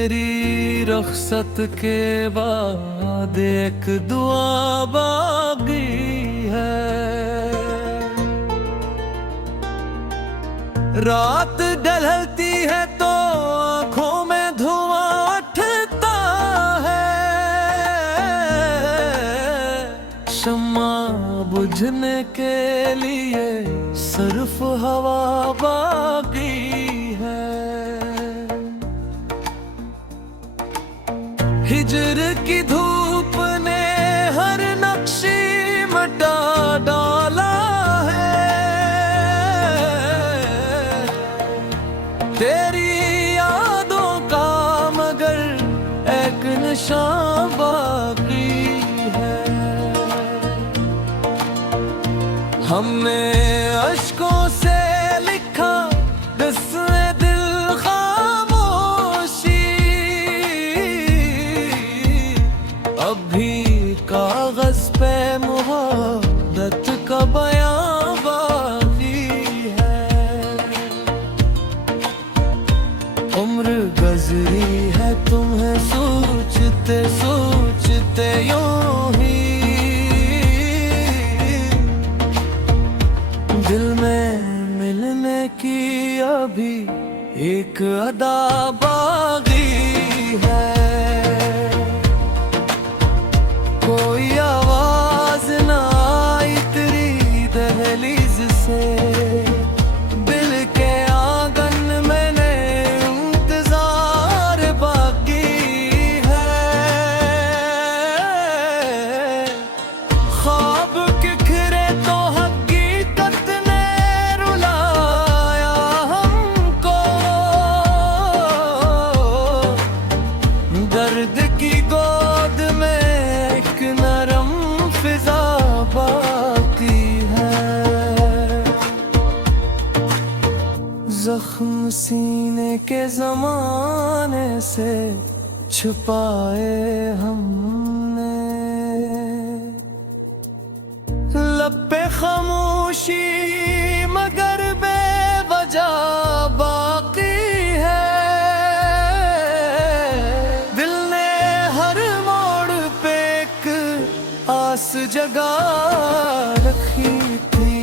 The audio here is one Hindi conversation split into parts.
तेरी रख्सत के बाद एक दुआ बाकी है। रात ढलती है तो आंखों में धुआं उठता है। शम्मा बुझने के लिए सिर्फ हवा बाकी है। हिजर की धूप ने हर नक्शी मिटा डाला है। तेरी यादों का मगर एक निशान बाकी है। हमने अश्कों से लिखा किस्से दिल खामोशी, अभी कागज पे मोहब्बत का बयां बाकी है। उम्र गुजरी है तुम्हें सोचते सोचते यूं ही। दिल में मिलने की अभी एक अदा बाकी है। कोई आवाज ना आई तेरी दहलीज से, दिल के आंगन में इंतजार बाकी है। ख्वाब बिखरे तो हकीकत ने रुलाया हमको। दर्द की गोद में एक नरम फिजा बाकी है। जख्म सीने के जमाने से छुपाए हमने, लब पे खामोशी मगर बेवजह बाकी है। दिल ने हर मोड़ पे एक आस जगा रखी थी।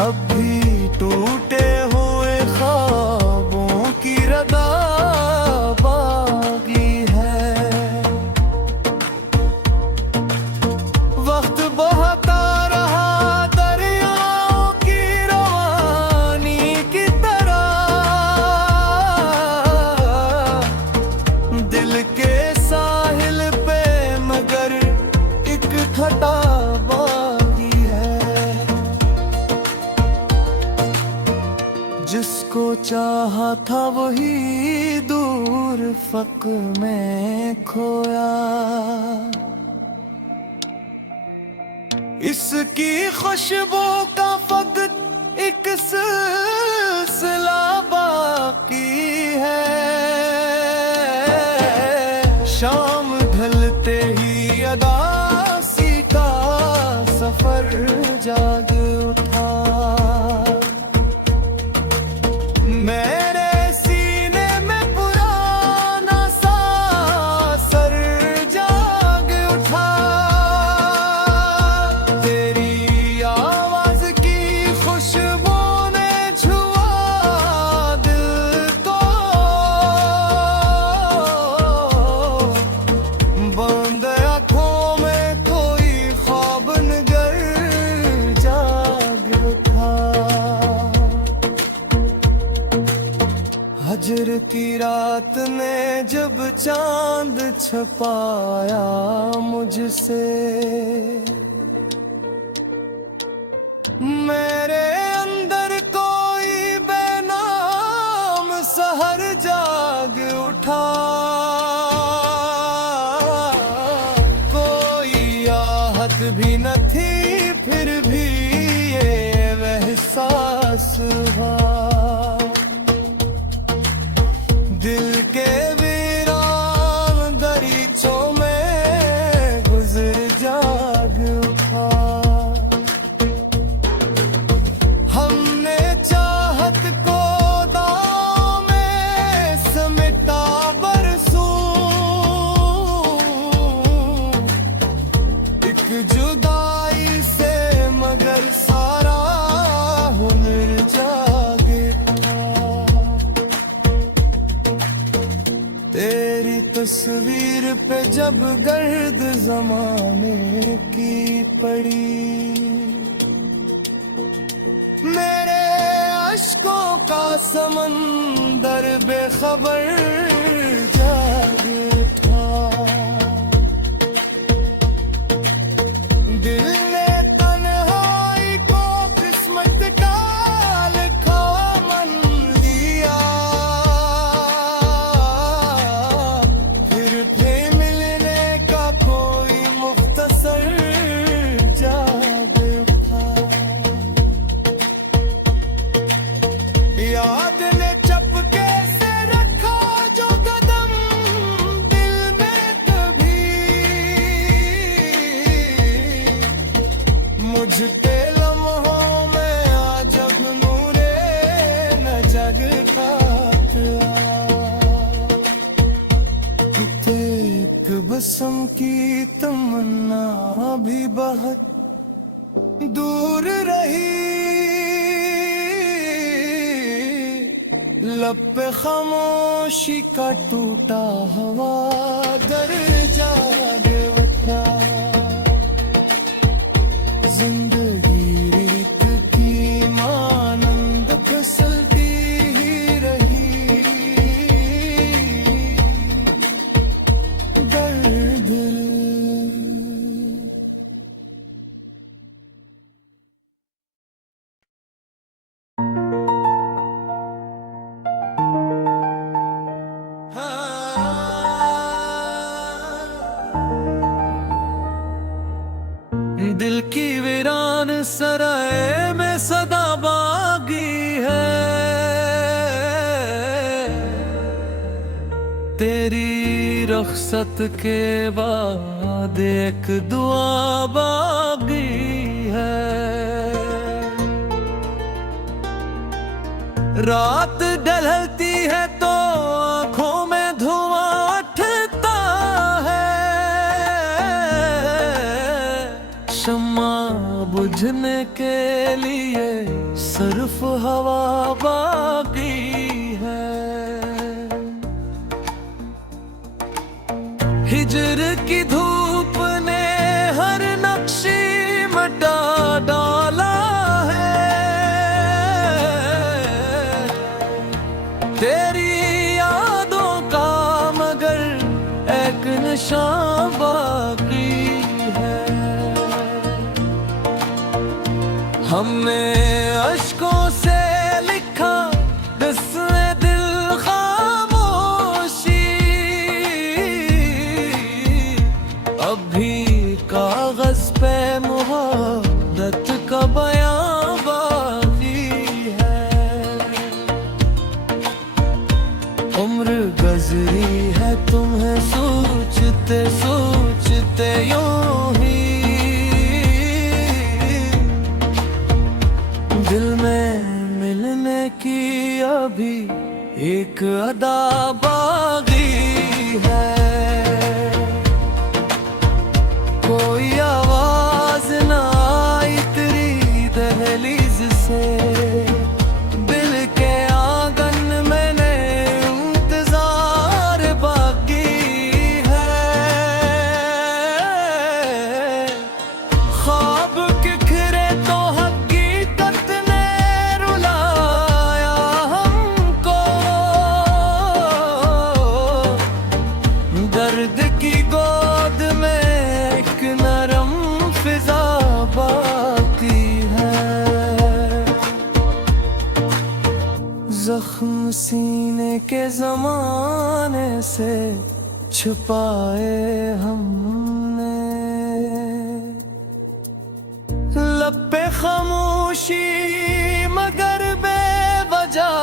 अब भी टूटे हुए ख्वाबों की रदा बाकी है। वक्त बहता रहा दरियाओं की रवानी की तरह। दिल के साहिल पे मगर एक खटा बाकी है। जिसको चाहा था वही दूर फक में खोया। इसकी खुशबू का फकत एक सिलसिला बाकी है। शाम ढलते ही अदासी का सफर जाग उठा। मेरे सीने में पुराना सा सर जाग उठा। तेरी आवाज की खुशबू ने छुआ दिल को। बंद आँखों में कोई ख्वाब नगर जाग उठा। हजर की रात ने जब चांद छपाया मुझसे, मेरे अंदर कोई बेनाम सहर जाग उठा। कोई आहत भी न थी फिर भी ये एहसास हुआ। दिल के वीरान दरीचों में गुजर जाग तस्वीर पे जब गर्द जमाने की पड़ी, मेरे अश्कों का समंदर बेखबर जाग उठा। दिल ने तन्हाई को किस्मत का लिखा मन लिया, फिर मिलने का कोई मुख्तसर जाग उठा। याद ने चपके से रखा जो कदम दिल में कभी, मुझके लम्हों में आ जब नूरे न जगता प्यार। एक बसम की तमन्ना भी बहुत दूर रही, लब पे खामोशी का टूटा हवा दर जाग उठा। जिंदगी रीत की मानंद फिसलती ही रही, दर्द दिल। दिल की वीरान सराय में सदा बागी है, तेरी रख्सत के बाद एक दुआ बागी है। रात ढलती है तो आंखों में धुआं उठता है, शम्मा बुझने के लिए सिर्फ हवा बाकी है। हिजर की धूप ने हर नक्शी मिटा डाला है, तेरी यादों का मगर एक निशान बाकी है। हमने अश्कों से लिखा बिस्मे दिल खामोशी, अब भी कागज पे मोहब्बत का बयां बाकी है। उम्र गुजरी है तुम्हें सोचते सोचते यूं ही, दिल में मिलने की अभी एक अदा बाकी है। कोई आवाज ना आई तेरी दहलीज से, दिल के आंगन में इंतजार बाकी है। ख्वाब बिखरे तो हकीकत ने रुलाया हमको, दर्द की गोद में एक नरम फिजा बाकी है। जख्म सीने के जमाने से छुपाए हमने, लब पे खामोशी मगर बेवजह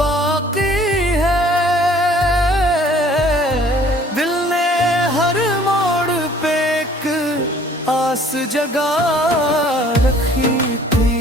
बाकी है। दिल ने हर मोड़ पे एक आस जगा रखी थी,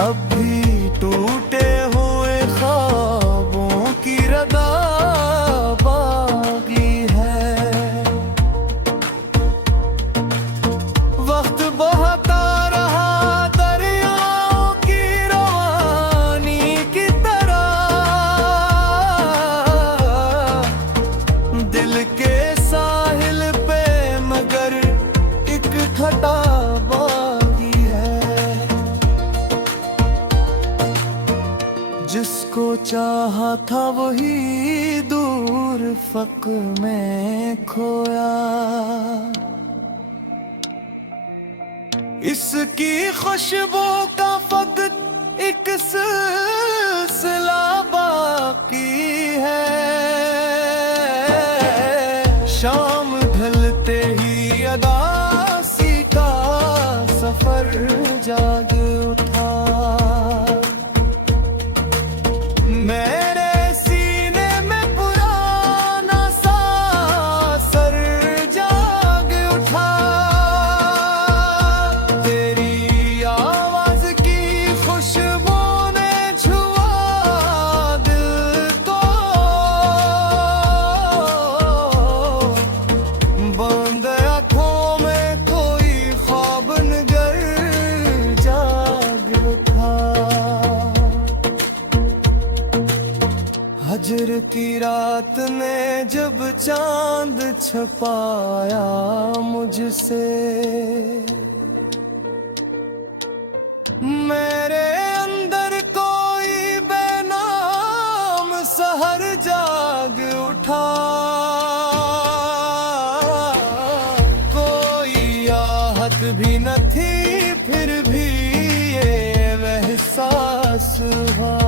अब भी टूटे हुए ख्वाबों की रदा बाकी है। वक्त बहता रहा दरियाओं की रवानी की तरह, घटा बाकी है। जिसको चाहा था वही दूर फक में खोया। इसकी खुशबू का फकत एक सिलसिला बाकी है। शाम ढलते ही अदासी का सफर जाग उठा। मेरे सीने में पुराना सा सर जाग उठा। तेरी आवाज की खुशबू ने छुआ दिल को। बंद आँखों में कोई ख्वाब नगर जाग उठा। हजर की रात ने जब चांद छपाया मुझसे। मेरे अंदर कोई बेनाम सहर जाग उठा। कोई आहत भी न थी फिर भी ये एहसास हुआ।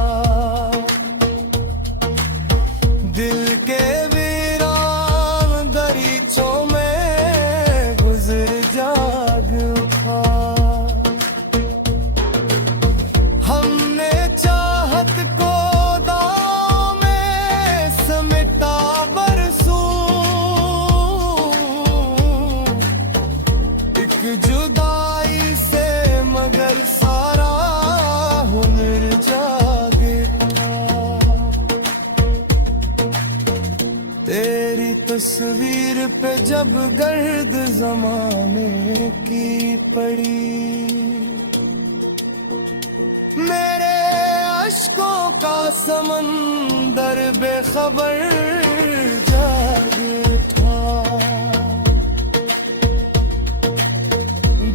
दिल के वीरान दरीचों में गुजर जाग उठा। हमने चाहत को दाव में समेटा बरसों। एक जुदाई से मगर सारा हुनर जाग उठा। तेरी तस्वीर पे जब गर्द जमाने की पड़ी। मेरे अश्कों का समंदर बेखबर जाग उठा।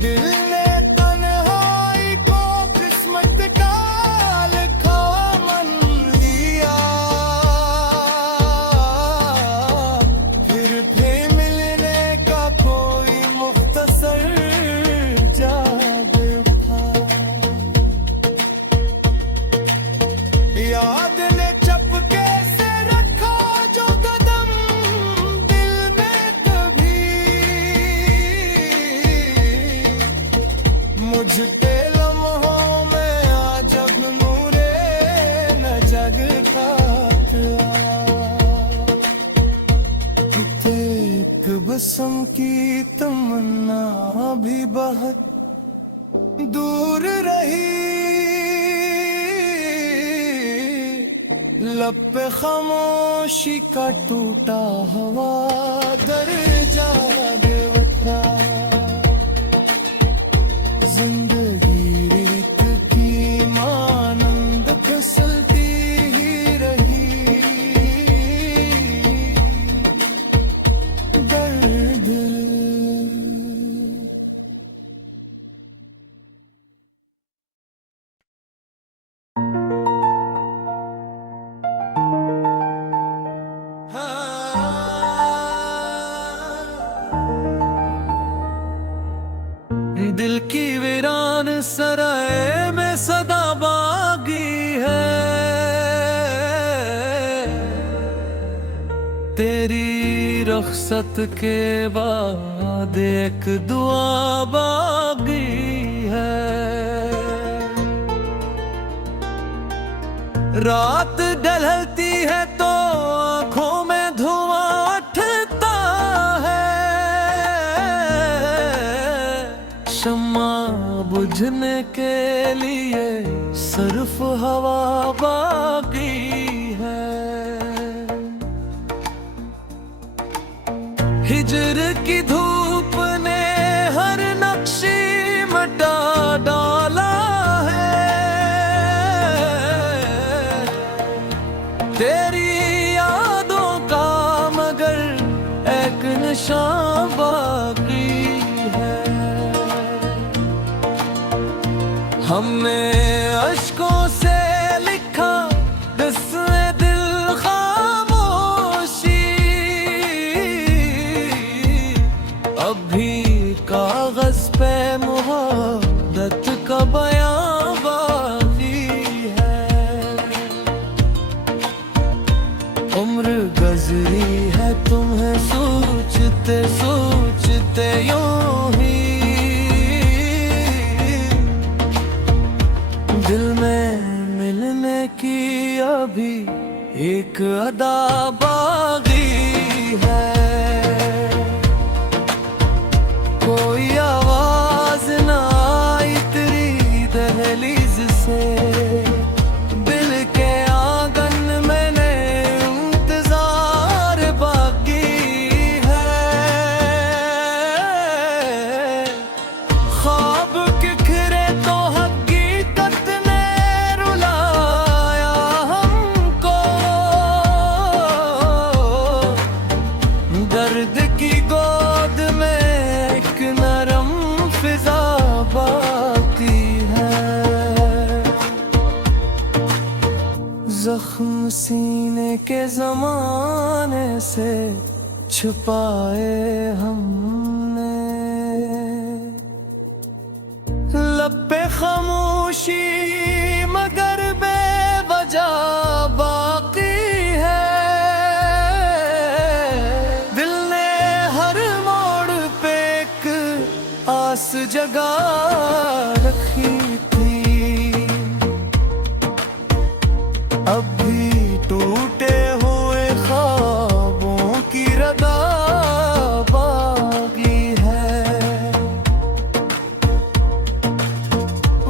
दिल ने तन्हाई को किस्मत का लिखा मन लिया। फिर मिलने का कोई मुख्तसर जाग उठा। याद ने चपके से रखा जो कदम दिल में कभी। मुझ पे लम्हों में आ जब नूरे न जग का एक बसम की तमन्ना भी बहुत दूर रही। लब पे खामोशी का टूटा हवा दर जाग उठा। जिंदगी रीत की मानंद फिसलती ही रही। दर्द दिल की वीरान सराय में सदा बागी है। तेरी रख्सत के बाद एक दुआ बागी है। रात ढलती है तो आंखों में धुआं उठता है। शम्मा बुझने के लिए सिर्फ हवा बाकी है। हिजर की धूप ने हर नक्शी मिटा डाला है। तेरी यादों का मगर एक निशान बाकी है। हमने अश्कों से लिखा किस्से दिल खामोशी, अभी कागज पे मोहब्बत का बयां बाकी है। उम्र गुजरी है तुम्हें सोचते सोचते यूं ही, दिल में मिलने की अभी एक अदा बाकी है। कोई आवाज ना आई तेरी दहलीज से, दिल के आंगन मैंने इंतजार बाकी है। ख्वाब बिखरे तो हकीकत ने रुलाया हमको, दर्द की गोद में एक नरम फिजा बाकी है। जख्म सीने के जमाने से छुपाए हमने, लब पे खामोशी मगर बेवजह बाकी है। दिल ने हर मोड़ पे एक आस जगा रखी थी, अब भी टूटे हुए ख्वाबों की रदा बाकी है।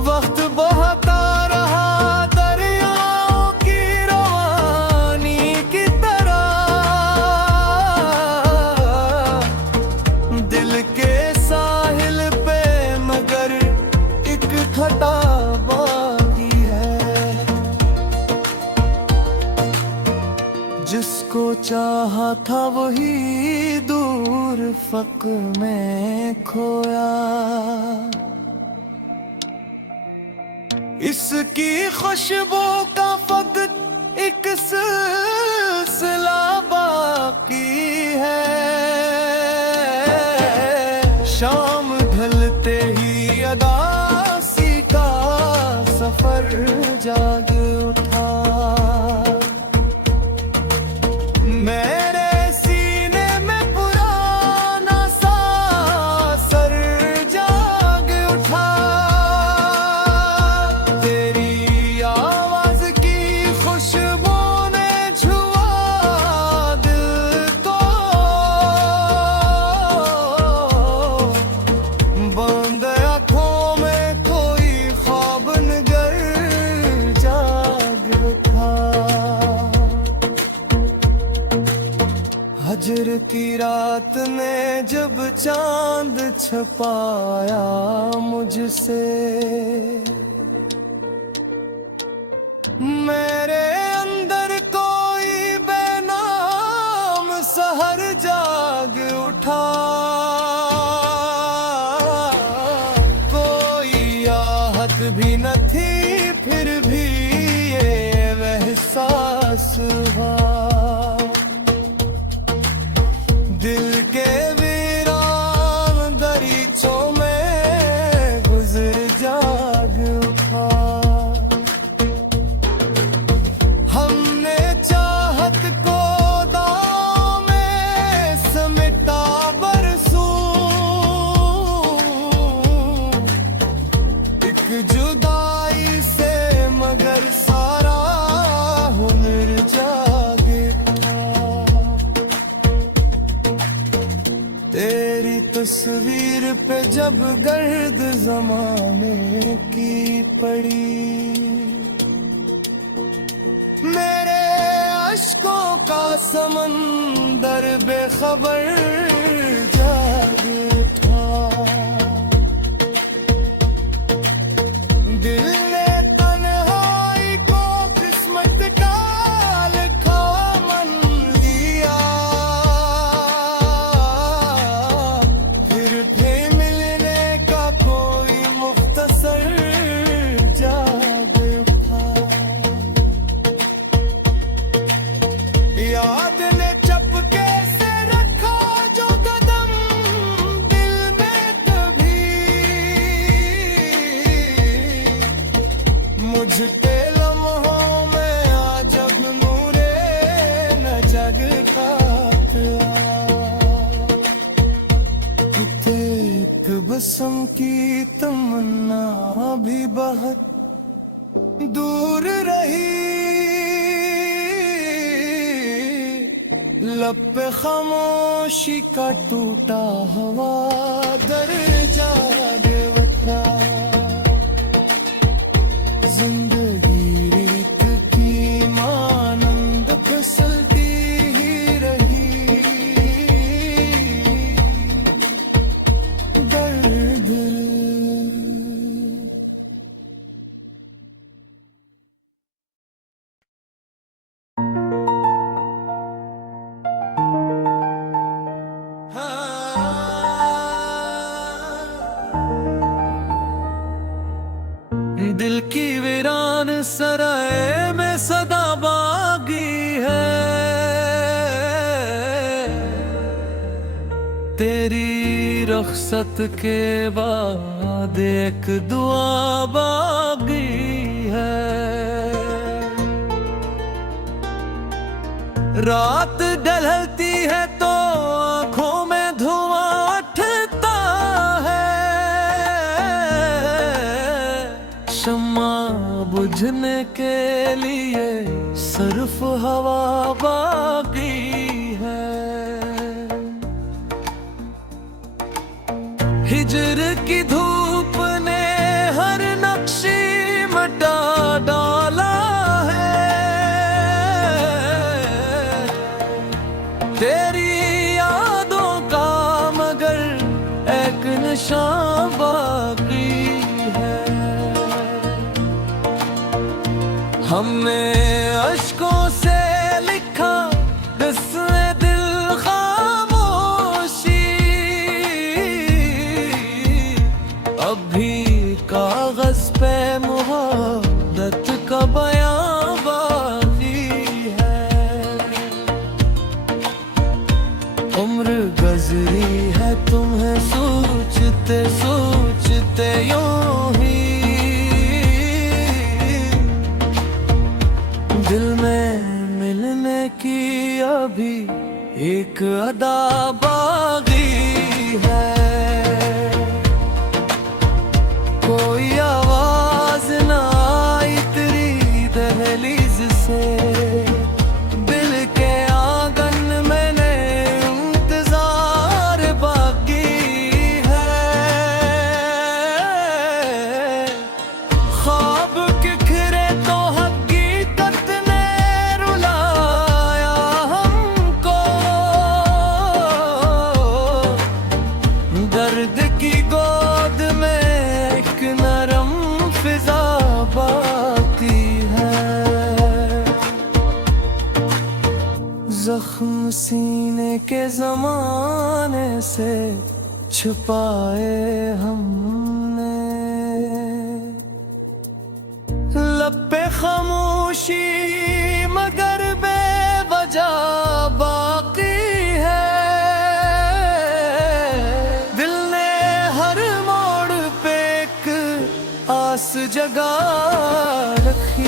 वक्त बहता रहा दरियाओं की रवानी की तरह, दिल के साहिल पे मगर एक खटा बाकी है। जिसको चाहा था वही दूर फक में खोया, इसकी खुशबू का फकत एक सिलसिला बाकी है। शाम ढलते ही अदासी का सफर जाग उठा, मेरे सीने में पुराना सा सर जाग उठा। तेरी आवाज की खुशबू ने छुआ दिल को, बंद आँखों में कोई ख्वाब नगर जाग उठा। हजर की रात ने जब चांद छपाया मुझसे, मेरे अंदर कोई बेनाम सहर जाग उठा। कोई आहत भी न थी फिर भी ये एहसास हुआ, दिल के वीरान दरीचों में गुजर जाग उठा। हमने चाहत को दांव में समेटा बरसों, एक जुदाई से मगर सारा हुनर जाग उठा। तेरी तस्वीर पे जब गर्द जमाने की पड़ी, मेरे अश्कों का समंदर बेखबर जाग उठा। दिल ने तन्हाई को किस्मत का लिखा मन लिया, फिर भी मिलने का कोई मुख्तसर एक बसम की तमन्ना भी बहुत दूर रही, लब पे खामोशी का टूटा हवा दर्जा बेवफा। जिंदगी रीत की मानंद फिसलती ही रही, दर्द। दिल की वीरान सराय में सदा बागी है, तेरी रख्सत के बाद एक दुआ बागी है। रात ढलती है तो आंखों में धुआं उठता है, शम्मा बुझने के लिए सिर्फ हवा बाकी है। हिजर की धूप ने हर नक्शी मिटा डाला है, तेरी यादों का मगर एक निशान बाकी है। हमने अश्कों से लिखा किस्से दिल खामोशी, अब भी कागज पे मोहब्बत का बयां बाकी है। उम्र गुजरी है तुम्हें सोचते सोचते यूं ही, दिल में मिलने की अभी एक अदा बाकी है। कोई आवाज ना आई तेरी दहलीज से, दिल के आंगन में इंतजार बाकी है। ख्वाब बिखरे तो हकीकत ने रुलाया हमको, दर्द की गोद में एक नरम फिजा बाकी है। जख्म सीने के जमाने से छुपाए हमने, लब पे खामोशी मगर बेवजह बाकी है। दिल ने हर मोड़ पे एक आस जगा रखी